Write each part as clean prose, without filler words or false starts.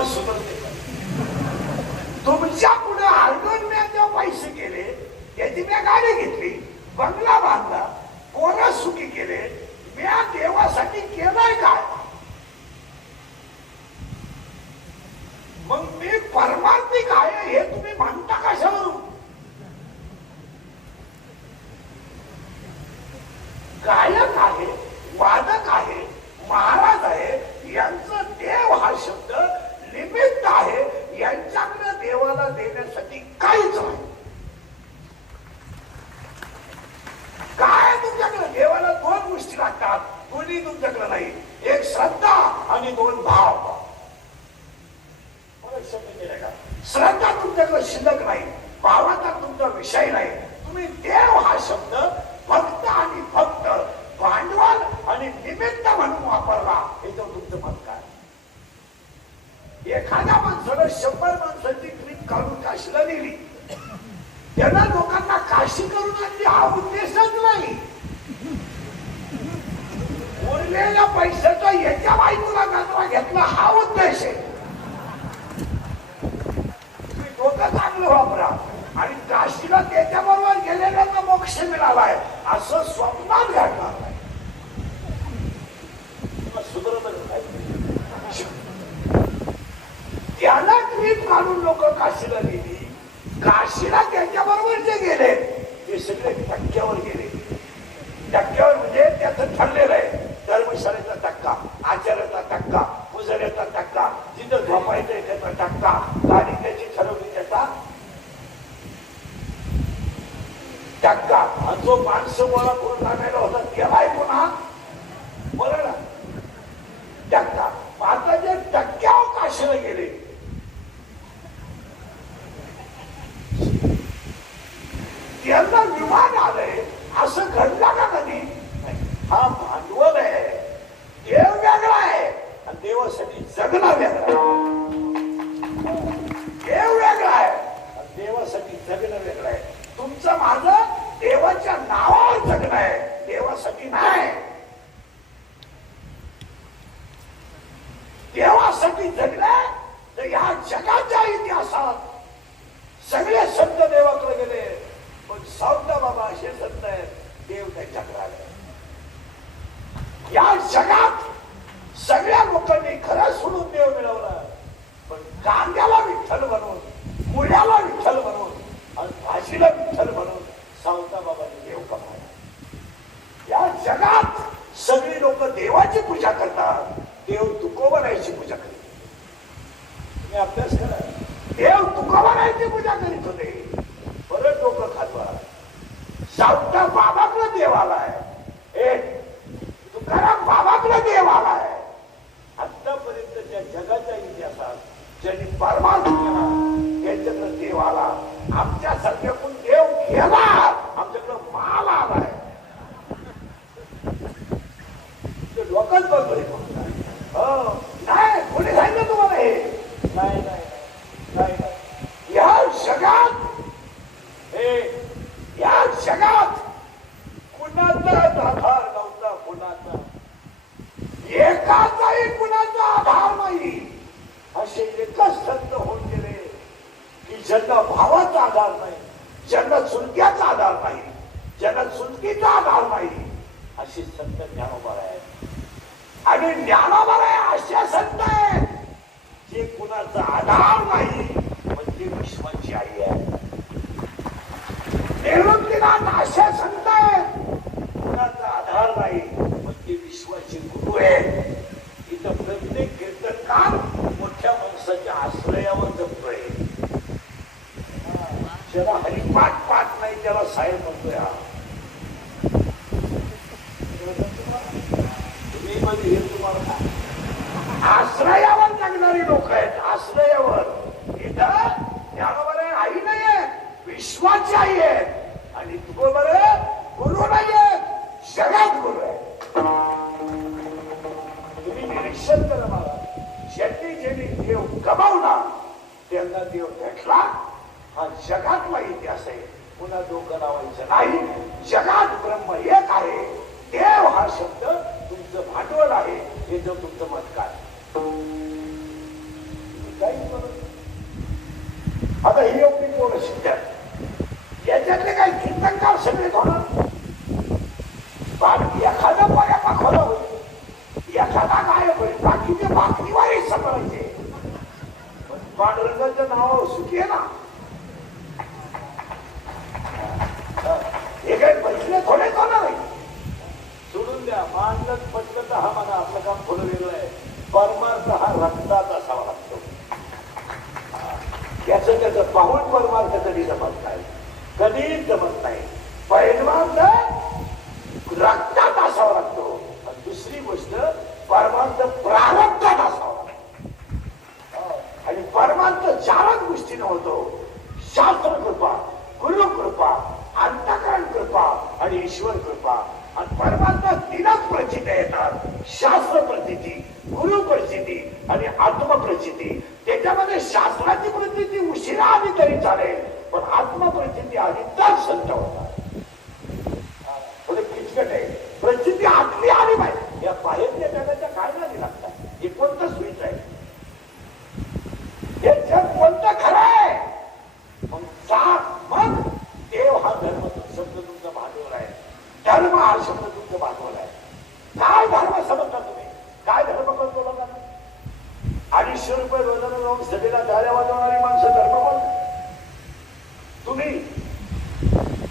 मग सुधरते तुमच्या पुढे आरडून मी जेव्हा पैसे केले, त्याची मी गाडी घेतली, बंगला बांधला, पोरं सुखी केले, मी देवासाठी केलंय काय? मग मी परमार्थिक आहे हे तुम्ही म्हणता कशावरून? गायक आहे, वादक आहे, महाराज आहे, यांचं देव हा शब्द निमित्त आहे, यांच्याकडे देवाला देण्यासाठी काहीच नाही. काय तुमच्याकडे देवाला दोन गोष्टी लागतात, दोन्ही तुमच्याकडे नाही. एक श्रद्धा आणि दोन भाव. श्रद्धा तुमच्याकडे शिल्लक नाही, भावाचा तुमचा विषय नाही. तुम्ही देव हा शब्द फक्त आणि फक्त भांडवल आणि निमित्त म्हणून वापरला. हे तर तुमचं मत काय? एखाद्या माणसाला 100 माणसांची ट्रिप काढून काशीला नेली, त्यांना लोकांना काशी करून आणली हा उद्देशच नाही. उरलेल्या पैशाचा याच्या बायकोला गजरा घेतला हा उद्देश आहे. तुम्ही डोकं चांगलं वापरा आणि काशीला त्याच्याबरोबर गेलेल्यांना मोक्ष मिळालाय असं स्वप्नात घडणार नाही. त्याला ट्रीप काढून लोक काशीला गेली. काशीला त्याच्याबरोबर जे गेले ते सगळे टक्क्यावर गेले. टक्क्यावर म्हणजे त्याचं ठरलेलं आहे. धर्मशाळेचा टक्का, आचार्याचा टक्का, पुजाऱ्याचा टक्का, जिथं झोपायचंय त्याचा टक्का, गाडी त्याची ठरवली त्याचा टक्का. आणि जो माणसं गोळा करून आणायला होता त्यालाही पुन्हा बरं ना टक्का. आता जे टक्क्यावर काशीला गेले त्यांना विमान आलंय असं घडलं का कधी? हा भांडवल आहे. देव वेगळा आहे आणि देवासाठी जगणं वेगळं आहे. देव वेगळा आहे आणि देवासाठी जगणं वेगळं आहे. तुमचं माझं देवाच्या नावावर जगणं आहे, देवासाठी नाही. देवासाठी जगणं तर या जगाच्या इतिहासात सगळे संत देवाकडे गेले, पण सावता बाबा असे संत आहेत देव त्यांच्याकडे आले. या जगात सगळ्या लोकांनी खरं सोडून देव मिळवला, पण कांद्याला विठ्ठल बनवून, मुळ्याला विठ्ठल बनवून आणि भाजीला विठ्ठल म्हणून सावता बाबांनी देव कमावला. या जगात सगळी लोक देवाची पूजा करतात, देव तुकोबारायची पूजा करतात. तुम्ही अभ्यास करा. देव तुकोबारायची पूजा करीत होते, परत लोक खातवा. सावता बाबाकडे देव आलाय, तुकाराम बाबाकडे देव आलाय. आतापर्यंतच्या जगाच्या इतिहासात ज्यांनी परमार्थ केला त्यांच्याकडे देव आला. आमच्यासारख्याकडून देव गेला, आमच्याकडे माल आलाय. लोकच बघतोय. नाही कोणी सांगितलं तुम्हाला हे? नाही नाही नाही. या जगात या जगात कुणाचाच आधार नव्हता. कुणाचा एकाचाही कुणाचा आधार नाही. असे एकच संत होऊन गेले की ज्यांना भावाचा आधार नाही, ज्यांना चुलक्याचा आधार नाही, ज्यांना चुलकीचा आधार नाही, असे संत ज्ञानोबा आहेत. आणि ज्ञानोबा असे संत आहेत जे कुणाचा आधार नाही, म्हणजे विश्वाची आई आहे. निवृत्तीनाथ असे संत आहेत कुणाचा आधार नाही, म्हणजे विश्वाची गुरु आहे. इथं प्रत्येक कीर्तनकार मोठ्या माणसाच्या आश्रयावर जपतोय. ज्याला हरिपाठ पाठ नाही त्याला साहेब म्हणतोय. तुम्ही म्हणजे हे तुम्हाला आश्रयावर जगणारी लोक आहेत. आश्रयावर इथं ज्ञानोबा आई नाही आहे, विश्वाची आई आहे. आणि तुको बरं गुरु नाही आहेत, जगात गुरु आहे. तुम्ही निरीक्षण करा मला. ज्यांनी ज्यांनी देव गमावला त्यांना देव भेटला. हा जगातला इतिहास आहे. पुन्हा डोकं लावायचं नाही. जगात ब्रह्म एक आहे. देव हा शब्द तुमचं भांडवल आहे. हे जर तुमचं मत काय काहीच बनत. आता ही एवढी पोरं शिकतात, याच्यातले काही कीर्तनकार सगळेच होणार. एखादा पर्यापा खरं होईल, एखादा गायब होईल, बाकीचे बाकरीवारी सांभाळायचे. पांडुरंगाच्या नावावर सुखी आहे ना. हे काही पैसे थोडेच होणार आहे. सोडून द्या. मानलं पटलं तर हा मला आपलं काम थोडं वेगळं आहे. परमार्थ हा रक्तात असावा लागतो. त्याचं पाहून परमार्थ कधी जमत नाही, कधीच जमत नाही. पैलवान रक्तात असावा लागतो. दुसरी गोष्ट परमार्थ प्रारब्धात असावा लागतो. आणि परमार्थ चारच गोष्टीने होतो. शास्त्र कृपा, गुरु कृपा, अंतःकरण कृपा आणि ईश्वर कृपा. आणि परमार्थ तीनच प्रचिती येतात. शास्त्र प्रचिती, गुरु प्रचिती आणि आत्मप्रचिती. त्याच्यामध्ये शास्त्राची प्रचिती उशिरा आली तरी चालेल, पण आत्मप्रचिती आली तर संत होतात. थोडे किचकट आहे. प्रचिती आतली आली पाहिजे. या बाहेरच्या जगाच्या काय नाही लागतात. हे कोणतं स्वीच आहे? हे जग कोणतं खरं आहे? मग देव हा धर्म शब्द तुमचा भांडवल आहे. धर्म हा शब्द तुमचं भांडवल आहे. काय धर्म समजता तुम्ही? काय धर्म करतो लोकांना? 250 रुपये रोजानं जाऊन सभेला टाळ्या वाजवणारी माणसं धर्म बोलतात.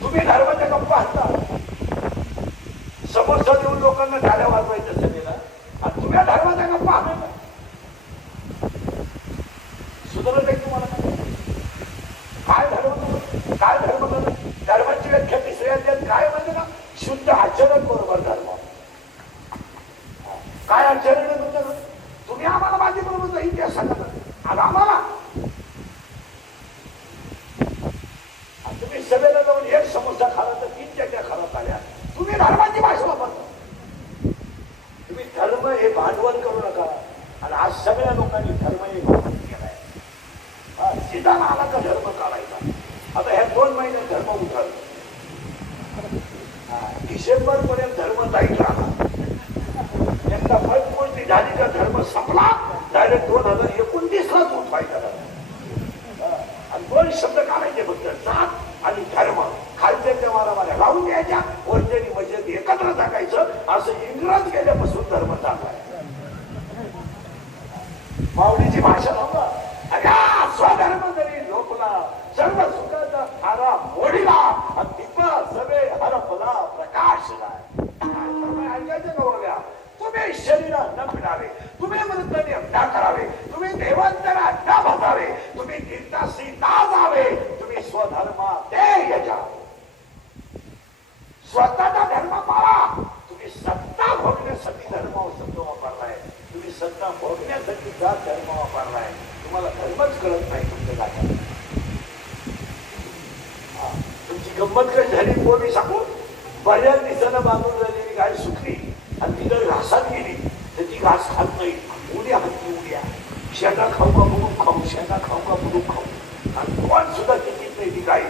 तुम्ही धर्माच्या गप्पा असता. समोसा देऊन लोकांना टाळ्या वाजवायच्या सभेला, आणि तुम्ही धर्माच्या गप्पा हवे का? सुधारत आहे तुम्हाला? काय धर्म करत? धर्माची व्याख्या तिसऱ्या अध्यायात काय म्हणजे ना, शुद्ध आचरण बरोबर धर्म. काय आचरण आहे तुमच्याकडे? तुम्ही आम्हाला माझी बरोबर इतिहास सांगत आणि आम्हाला तुम्ही सभेला जाऊन एक समोसा खाला तर 3 चक्या खराब आल्या. तुम्ही धर्माची भाषा वापरता. तुम्ही धर्म हे भांडवल करू नका. आणि आज सगळ्या लोकांनी धर्म हे भांडवल केलाय. सीधा आला का धर्म काढायचा. आता ह्या 2 महिन्यात धर्म उठल. डिसेंबर पर्यंत धर्म जाईल राहणार. एकदा पंचकोटी झाली का धर्म संपला. डायरेक्ट 2029लाच उठवायचा. आणि 2 शब्द काढायचे फक्त, जात आणि धर्म. खालच्या मारामाऱ्या लावून द्यायच्या, वरच्यानी मस्जिद एकत्र टाकायचं. असं इंग्रज गेल्यापासून धर्म चाललाय. माऊलीची भाषा नव्हता. स्वधर्म जरी लोकला, सर्व सुखाचा थारा मोडीला, दीप सवे हरपला प्रकाशला. ऐकायचं गौरव्या. तुम्ही शरीरा न पिडावे, तुम्ही मृतने न करावे, तुम्ही देवांतरा न भसावे, तुम्ही तीर्थासी ना जावे, तुम्ही स्वधर्मा ते यजा. स्वतःचा धर्म पाळा. तुम्ही सत्ता भोगण्यासाठी धर्म शब्द वापरलाय. तुम्ही सत्ता भोगण्यासाठी का धर्म वापरलाय? तुम्हाला धर्मच कळत नाही तुमच्या गाठात. तुमची गंमत काय झाली कोणी सांगू? बऱ्याच दिवसानं बांधून झालेली गाय सुकली आणि ती जर घासात गेली तर ती घास खात नाही. उड्या हाती उड्या. शेंगा खाऊ का बुडूक खाऊ, शेंगा खाऊ का बुडूक खाऊ. आणि कोण सुद्धा कितीच नाही ती गाय.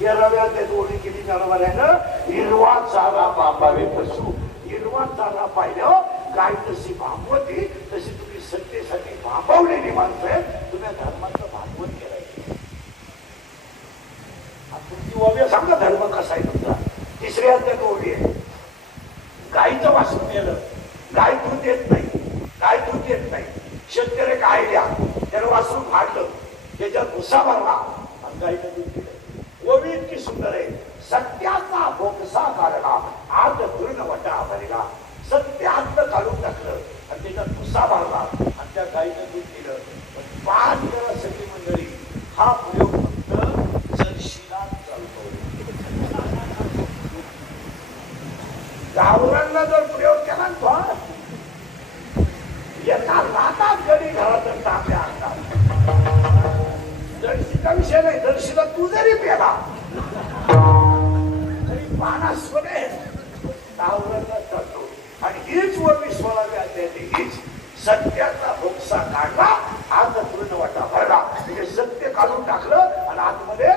13व्या त्यात ओळी केली जनावरानं. हिरवा चारा बांधावे पशु. हिरवा चारा पाहिलं गाय तशी भागवती, तशी तुम्ही सत्तेसाठी भांबवलेली माणसं आहे. तुम्ही धर्माचं भागवत करायचं. तुमची ओव्या सांगा धर्म कसा आहे तुमचा. 3ऱ्या अध्यायात ओवी आहे. गायीचं वासरू नेलं, गाय दूध देत नाही, गाय दूध देत नाही. शेतकरी गाय द्या, त्याला वासरू फाडलं, त्याच्यात भुसा भरला आणि गायीनं दूध दिलं. ओवी इतकी सुंदर आहे. सत्याचा भोगसा काढला, आज पूर्ण वटा भरला. सत्य आतलं काढून टाकलं आणि त्याच्यात भुसा भरला आणि त्या गायीनं दूध दिलं. पण 5 वेळा सगळी मंडळी हा प्रयोग फक्त जर्शीला चालतो. गावरांना जर प्रयोग केला तो एका रातात गडी घरात टाकल्या आणतात. जर्शीचा विषय नाही. जर्शीला तू जरी पेला तरी पाना सोने गावरांना चालतो. आणि हीच व विश्वाला हीच सत्याचा भोगसा काढला, आज पूर्ण वाटा भरला. म्हणजे सत्य काढून टाकलं आणि आतमध्ये